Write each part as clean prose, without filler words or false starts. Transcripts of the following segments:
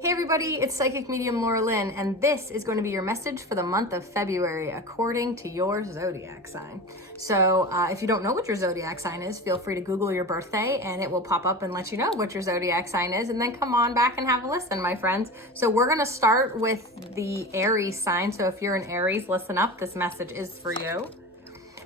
Hey everybody, it's Psychic Medium Laura Lynn, and this is going to be your message for the month of February according to your zodiac sign. So if you don't know what your zodiac sign is, feel free to Google your birthday and it will pop up and let you know what your zodiac sign is, and then come on back and have a listen, my friends. So we're going to start with the Aries sign. So if you're an Aries, listen up, this message is for you.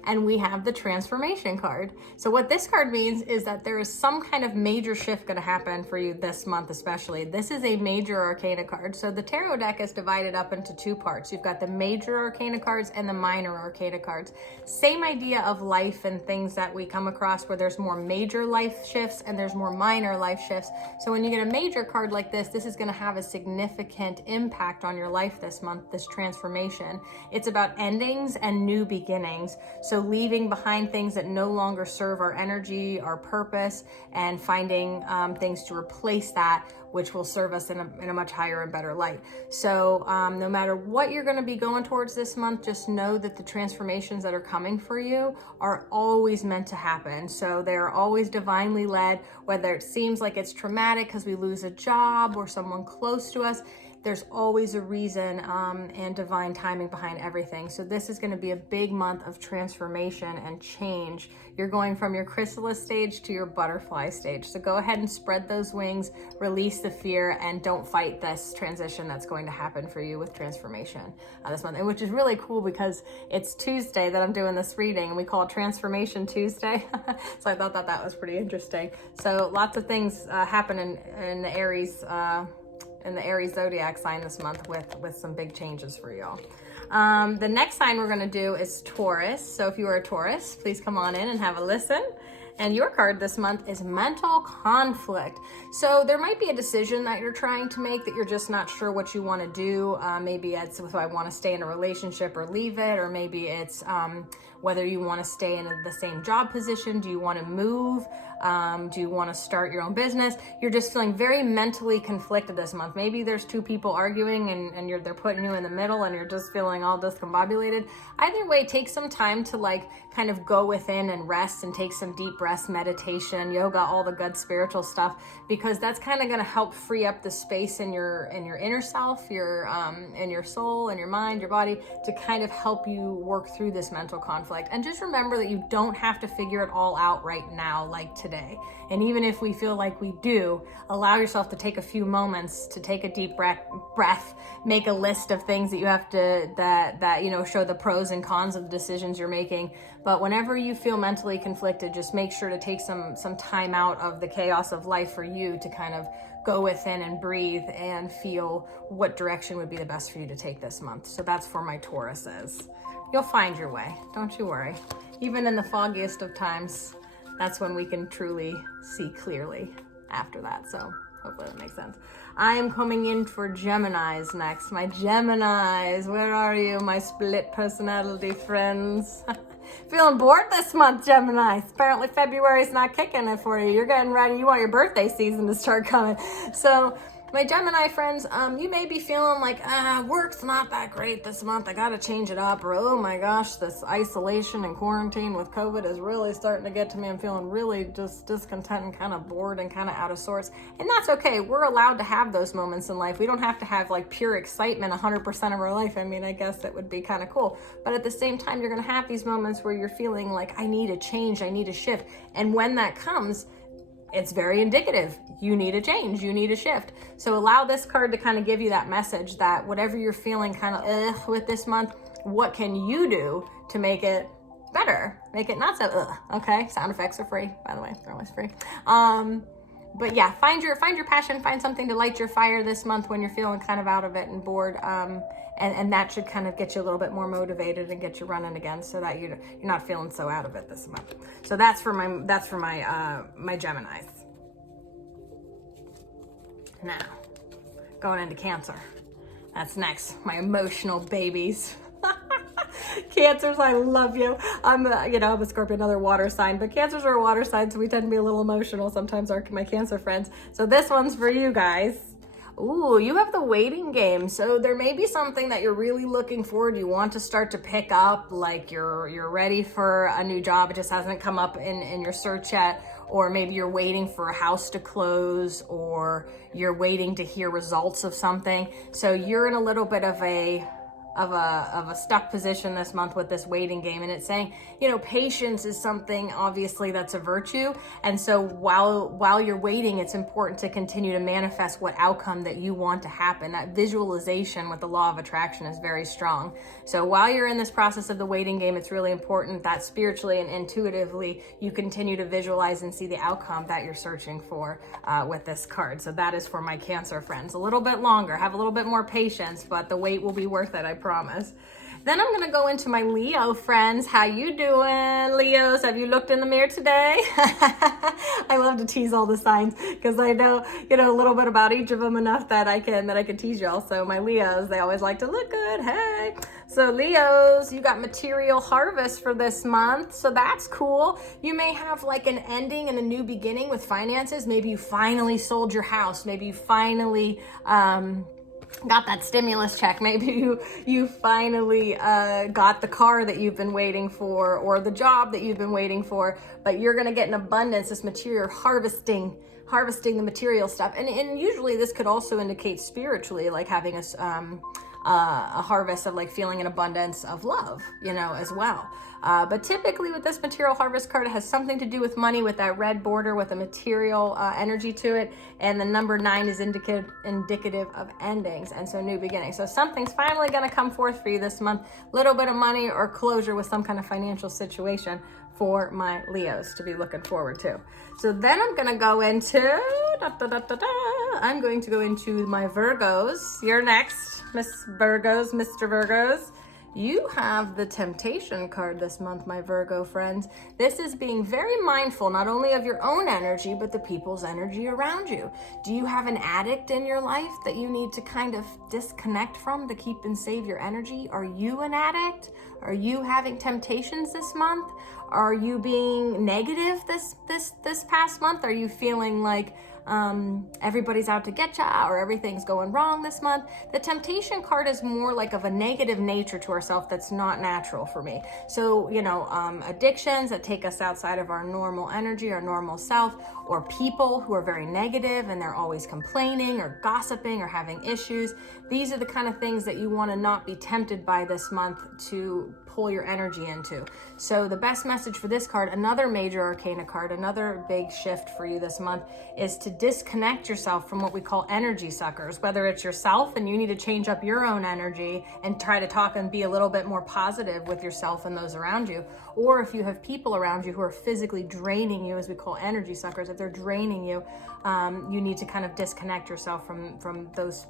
And we have the transformation card. So what this card means is that there is some kind of major shift going to happen for you this month, especially. This is a major arcana card. So the tarot deck is divided up into two parts. You've got the major arcana cards and the minor arcana cards. Same idea of life and things that we come across where there's more major life shifts and there's more minor life shifts. So when you get a major card like this is going to have a significant impact on your life this month, this transformation. It's about endings and new beginnings. So leaving behind things that no longer serve our energy, our purpose, and finding things to replace that, which will serve us in a much higher and better light. So no matter what you're going to be going towards this month, just know that the transformations that are coming for you are always meant to happen. So they're always divinely led, whether it seems like it's traumatic because we lose a job or someone close to us. There's always a reason and divine timing behind everything. So this is going to be a big month of transformation and change. You're going from your chrysalis stage to your butterfly stage. So go ahead and spread those wings, release the fear, and don't fight this transition that's going to happen for you with transformation this month. And which is really cool because it's Tuesday that I'm doing this reading, and we call it Transformation Tuesday. So I thought that was pretty interesting. So lots of things happen in the Aries zodiac sign this month with some big changes for y'all. The next sign we're going to do is Taurus. So if you are a Taurus, please come on in and have a listen. And your card this month is mental conflict. So there might be a decision that you're trying to make that you're just not sure what you want to do. Maybe it's if I want to stay in a relationship or leave it, or maybe it's whether you want to stay in the same job position. Do you want to move? Do you want to start your own business? You're just feeling very mentally conflicted this month. Maybe there's two people arguing and they're putting you in the middle and you're just feeling all discombobulated. Either way, take some time to kind of go within and rest and take some deep breaths, meditation, yoga, all the good spiritual stuff, because that's kind of going to help free up the space in your inner self, in your soul and your mind, your body, to kind of help you work through this mental conflict. And just remember that you don't have to figure it all out right now, like today. And even if we feel like we do, allow yourself to take a few moments to take a deep breath, make a list of things that you have to, that show the pros and cons of the decisions you're making. But whenever you feel mentally conflicted, just make sure to take some time out of the chaos of life for you to kind of go within and breathe and feel what direction would be the best for you to take this month. So that's for my Tauruses. You'll find your way, don't you worry. Even in the foggiest of times, that's when we can truly see clearly after that. So hopefully that makes sense. I am coming in for Geminis next. My Geminis, where are you, my split personality friends? Feeling bored this month, Geminis. Apparently February's not kicking it for you. You're getting ready. You want your birthday season to start coming. So my Gemini friends, you may be feeling like, work's not that great this month. I got to change it up. Or, oh my gosh, this isolation and quarantine with COVID is really starting to get to me. I'm feeling really just discontent and kind of bored and kind of out of sorts. And that's okay. We're allowed to have those moments in life. We don't have to have pure excitement 100% of our life. I mean, I guess that would be kind of cool. But at the same time, you're going to have these moments where you're feeling like, I need a change. I need a shift. And when that comes, it's very indicative. You need a change, you need a shift. So allow this card to kind of give you that message that whatever you're feeling kind of with this month, what can you do to make it better? Make it not so okay? Sound effects are free, by the way, they're always free. But yeah, find your passion, find something to light your fire this month when you're feeling kind of out of it and bored. And that should kind of get you a little bit more motivated and get you running again, so that you're not feeling so out of it this month. So that's for my my Geminis. Now, going into Cancer. That's next. My emotional babies. Cancers, I love you. I'm a Scorpio, another water sign, but Cancers are a water sign, so we tend to be a little emotional sometimes, my Cancer friends. So this one's for you guys. Ooh, you have the waiting game. So there may be something that you're really looking forward. You want to start to pick up, like you're ready for a new job. It just hasn't come up in your search yet. or maybe you're waiting for a house to close, or you're waiting to hear results of something. So you're in a little bit of a stuck position this month with this waiting game. And it's saying, you know, patience is something, obviously, that's a virtue. And so while you're waiting, it's important to continue to manifest what outcome that you want to happen. That visualization with the law of attraction is very strong. So while you're in this process of the waiting game, it's really important that spiritually and intuitively you continue to visualize and see the outcome that you're searching for with this card. So that is for my Cancer friends. A little bit longer, have a little bit more patience, but the wait will be worth it, I promise. Then I'm gonna go into my Leo friends. How you doing, Leos? Have you looked in the mirror today? I love to tease all the signs because I know, you know, a little bit about each of them enough that I can tease y'all. So my Leos, they always like to look good. Hey. So Leos, you got material harvest for this month. So that's cool. You may have like an ending and a new beginning with finances. Maybe you finally sold your house. Maybe you finally, got that stimulus check. Maybe you finally got the car that you've been waiting for, or the job that you've been waiting for, but you're going to get an abundance, this material harvesting the material stuff. And usually this could also indicate spiritually, like having a harvest of like feeling an abundance of love, you know, as well. But typically with this material harvest card, it has something to do with money, with that red border, with a material energy to it. And the number 9 is indicative of endings, and so new beginnings. So something's finally going to come forth for you this month. Little bit of money or closure with some kind of financial situation for my Leos to be looking forward to. So then I'm going to go into, I'm going to go into my Virgos. You're next, Miss Virgos, Mr. Virgos. You have the Temptation card this month, my Virgo friends. This is being very mindful not only of your own energy, but the people's energy around you. Do you have an addict in your life that you need to kind of disconnect from to keep and save your energy? Are you an addict? Are you having temptations this month? Are you being negative this past month? Are you feeling like everybody's out to get ya, or everything's going wrong this month? The Temptation card is more like of a negative nature to ourselves that's not natural for me. So, you know, addictions that take us outside of our normal energy, our normal self, or people who are very negative and they're always complaining or gossiping or having issues. These are the kind of things that you want to not be tempted by this month to pull your energy into. So the best message for this card, another major arcana card, another big shift for you this month, is to disconnect yourself from what we call energy suckers, whether it's yourself and you need to change up your own energy and try to talk and be a little bit more positive with yourself and those around you. Or if you have people around you who are physically draining you, as we call energy suckers, if they're draining you, you need to kind of disconnect yourself from those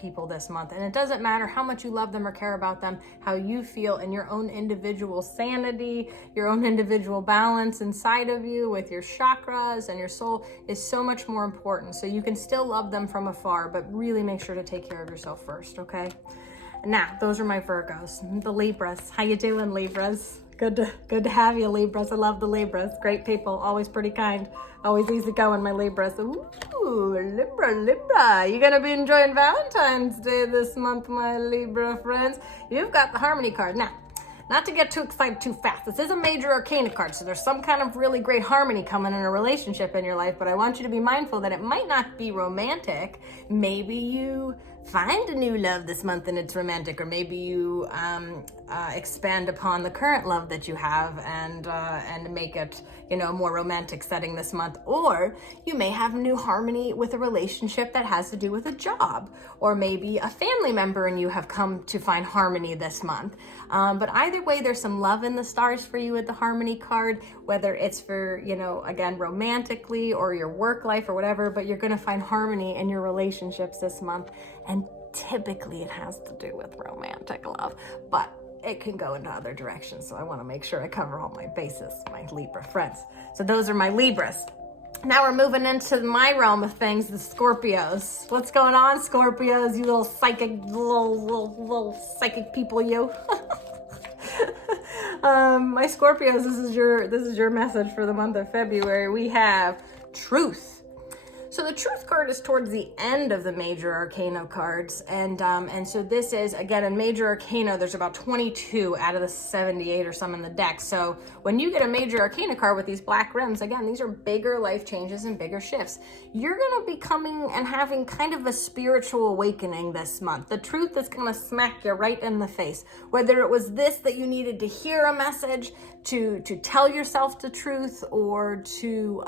people this month. And it doesn't matter how much you love them or care about them, how you feel in your own individual sanity, your own individual balance inside of you with your chakras and your soul is so much more important. So you can still love them from afar, but really make sure to take care of yourself first, okay? Now, those are my Virgos, the Libras. How you doing, Libras? Good to have you, Libras. I love the Libras. Great people, always pretty kind, always easy going, my Libras. Ooh, Libra. You're gonna be enjoying Valentine's Day this month, my Libra friends. You've got the Harmony card. Now, not to get too excited too fast, this is a major arcana card, so there's some kind of really great harmony coming in a relationship in your life, but I want you to be mindful that it might not be romantic. Maybe you find a new love this month and it's romantic, or maybe you expand upon the current love that you have and make it, you know, a more romantic setting this month. Or you may have new harmony with a relationship that has to do with a job, or maybe a family member and you have come to find harmony this month. But either way, there's some love in the stars for you with the Harmony card, whether it's for, you know, again, romantically or your work life or whatever, but you're going to find harmony in your relationships this month. And typically it has to do with romantic love, but it can go into other directions. So I want to make sure I cover all my bases, my Libra friends. So those are my Libras. Now we're moving into my realm of things, the Scorpios. What's going on, Scorpios? You little psychic people, you. My Scorpios, this is your message for the month of February. We have truth. So the Truth card is towards the end of the Major Arcana cards, and so this is, again, in Major Arcana, there's about 22 out of the 78 or some in the deck. So when you get a Major Arcana card with these black rims, again, these are bigger life changes and bigger shifts. You're going to be coming and having kind of a spiritual awakening this month. The Truth is going to smack you right in the face. Whether it was this that you needed to hear a message, to tell yourself the truth, or to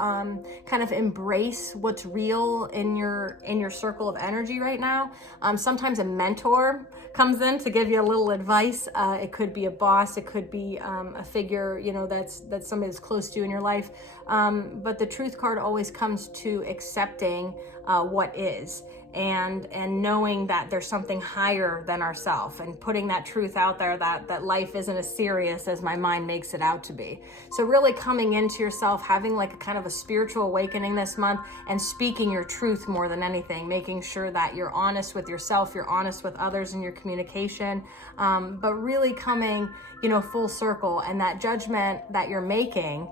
kind of embrace what's real in your circle of energy right now. Sometimes a mentor comes in to give you a little advice. It could be a boss, it could be a figure, you know, that's somebody that's close to you in your life. But the Truth card always comes to accepting what is, and knowing that there's something higher than ourselves, and putting that truth out there that life isn't as serious as my mind makes it out to be. So really coming into yourself, having like a kind of a spiritual awakening this month, and speaking your truth more than anything, making sure that you're honest with yourself, you're honest with others in your communication, but really coming, you know, full circle, and that judgment that you're making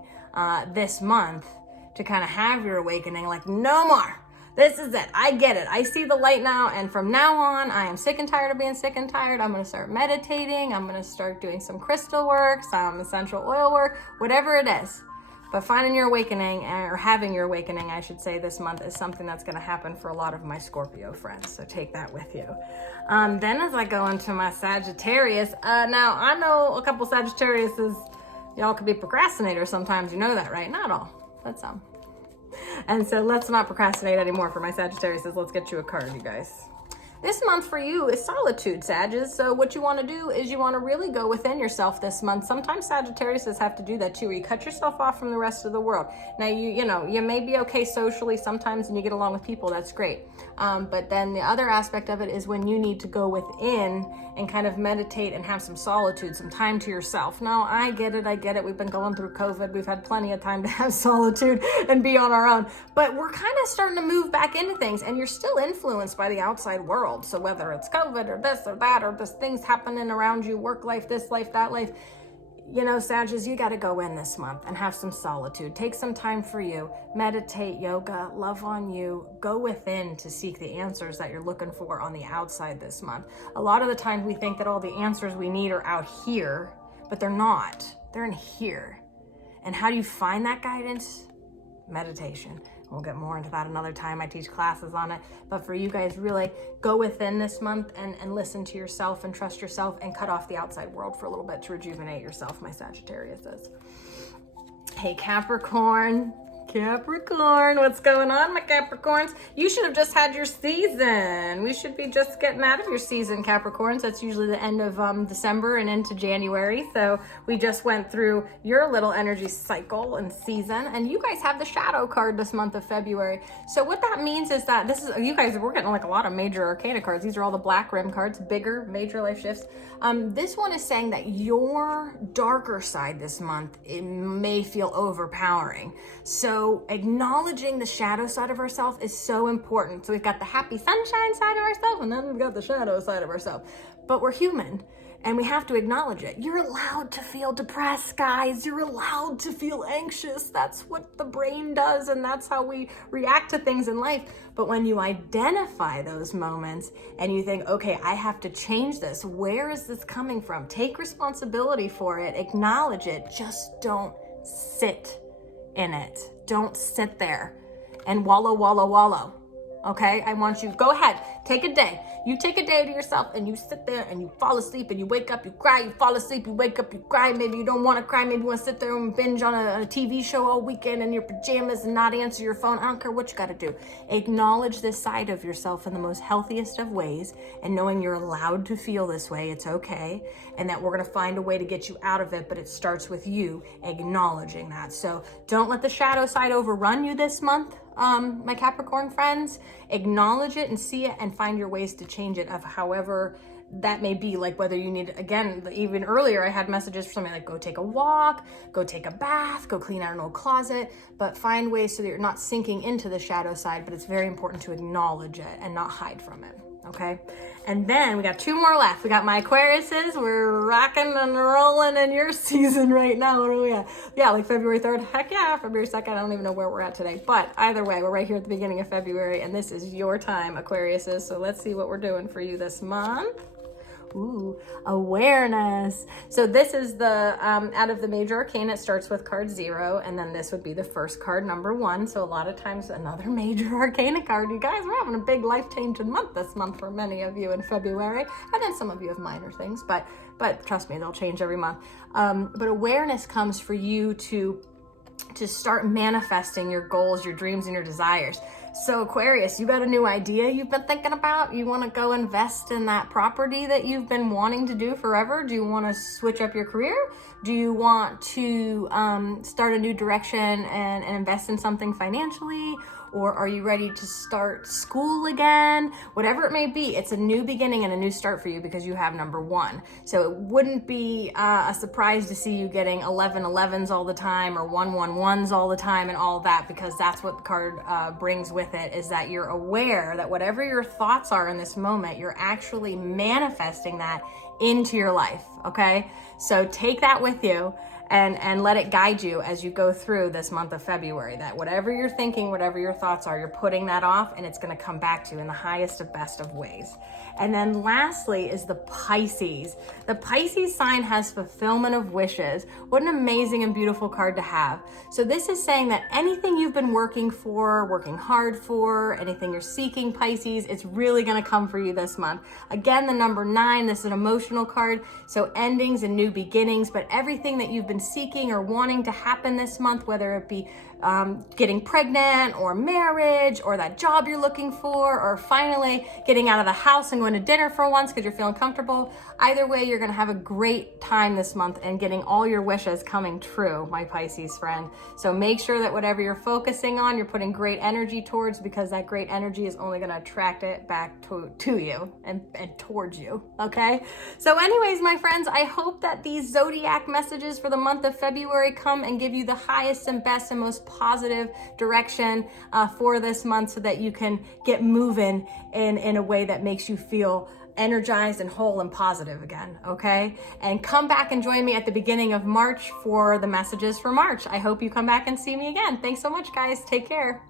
this month to kind of have your awakening, like, no more. This is it. I get it. I see the light now. And from now on, I am sick and tired of being sick and tired. I'm going to start meditating. I'm going to start doing some crystal work, some essential oil work, whatever it is. But finding your awakening, or having your awakening, I should say, this month is something that's going to happen for a lot of my Scorpio friends. So take that with you. Then as I go into my Sagittarius, now I know a couple Sagittariuses, y'all could be procrastinators sometimes. You know that, right? Not all, but some. And so let's not procrastinate anymore for my Sagittarius. Let's get you a card, you guys. This month for you is solitude, Sagittarius. So what you want to do is you want to really go within yourself this month. Sometimes Sagittarius have to do that too, where you cut yourself off from the rest of the world. Now, you know, you may be okay socially sometimes and you get along with people. That's great. But then the other aspect of it is when you need to go within and kind of meditate and have some solitude, some time to yourself. Now, I get it. We've been going through COVID. We've had plenty of time to have solitude and be on our own. But we're kind of starting to move back into things, and you're still influenced by the outside world. So whether it's COVID or this or that, or just things happening around you, work life, this life, that life, you know, Sagittarius, you got to go in this month and have some solitude. Take some time for you. Meditate, yoga, love on you. Go within to seek the answers that you're looking for on the outside this month. A lot of the times we think that all the answers we need are out here, but they're not. They're in here. And how do you find that guidance? Meditation. We'll get more into that another time. I teach classes on it. But for you guys, really go within this month and listen to yourself and trust yourself, and cut off the outside world for a little bit to rejuvenate yourself, my Sagittarius is. Hey, Capricorn. What's going on, my Capricorns? You should have just had your season. We should be just getting out of your season, Capricorns. That's usually the end of December and into January. So we just went through your little energy cycle and season, and you guys have the shadow card this month of February. So what that means is that this is, you guys, we're getting like a lot of major arcana cards. These are all the black rim cards, bigger, major life shifts. This one is saying that your darker side this month, it may feel overpowering. So acknowledging the shadow side of ourselves is so important. So we've got the happy sunshine side of ourselves, and then we've got the shadow side of ourselves. But we're human, and we have to acknowledge it. You're allowed to feel depressed, guys. You're allowed to feel anxious. That's what the brain does, and that's how we react to things in life. But when you identify those moments and you think, okay, I have to change this. Where is this coming from? Take responsibility for it. Acknowledge it. Just don't sit in it. Don't sit there and wallow. Okay, I want you, go ahead, take a day. You take a day to yourself and you sit there and you fall asleep and you wake up, you cry, you fall asleep, you wake up, you cry. Maybe you don't want to cry. Maybe you want to sit there and binge on a TV show all weekend in your pajamas and not answer your phone. I don't care what you got to do. Acknowledge this side of yourself in the most healthiest of ways, and knowing you're allowed to feel this way. It's okay. And that we're going to find a way to get you out of it, but it starts with you acknowledging that. So don't let the shadow side overrun you this month. My Capricorn friends, acknowledge it and see it, and find your ways to change it, of however that may be. Like whether you need, again, even earlier I had messages for something like go take a walk, go take a bath, go clean out an old closet, but find ways so that you're not sinking into the shadow side. But it's very important to acknowledge it and not hide from it. okay? And then we got 2 more left. We got my Aquariuses. We're rocking and rolling in your season right now. What are we at? Yeah, like February 3rd. Heck yeah, February 2nd. I don't even know where we're at today. But either way, we're right here at the beginning of February, and this is your time, Aquariuses. So let's see what we're doing for you this month. Ooh, awareness. So this is the, out of the major arcana, it starts with card 0, and then this would be the first card, number 1. So a lot of times another major arcana card. You guys, we're having a big life-changing month this month for many of you in February. And then some of you have minor things, but trust me, they'll change every month. But awareness comes for you to start manifesting your goals, your dreams, and your desires. So Aquarius, you got a new idea you've been thinking about? You want to go invest in that property that you've been wanting to do forever? Do you want to switch up your career? Do you want to start a new direction and invest in something financially? Or are you ready to start school again? Whatever it may be, it's a new beginning and a new start for you because you have number 1. So it wouldn't be a surprise to see you getting 11-11s all the time or 1-1-1s all the time and all that, because that's what the card brings with it, is that you're aware that whatever your thoughts are in this moment, you're actually manifesting that into your life, okay? So take that with you and let it guide you as you go through this month of February, that whatever you're thinking, whatever your thoughts are, you're putting that off and it's going to come back to you in the highest of best of ways. And then lastly is the Pisces. The Pisces sign has fulfillment of wishes. What an amazing and beautiful card to have. So this is saying that anything you've been working for, working hard for, anything you're seeking, Pisces, it's really going to come for you this month. Again, the number 9, this is an emotional card. So endings and new beginnings, but everything that you've been seeking or wanting to happen this month, whether it be getting pregnant or marriage or that job you're looking for, or finally getting out of the house and going to dinner for once because you're feeling comfortable. Either way, you're going to have a great time this month and getting all your wishes coming true, my Pisces friend. So make sure that whatever you're focusing on, you're putting great energy towards, because that great energy is only going to attract it back to you and towards you. Okay. So anyways, my friends, I hope that these Zodiac messages for the month of February come and give you the highest and best and most positive direction for this month, so that you can get moving in a way that makes you feel energized and whole and positive again, okay? And come back and join me at the beginning of March for the messages for March. I hope you come back and see me again. Thanks so much, guys. Take care.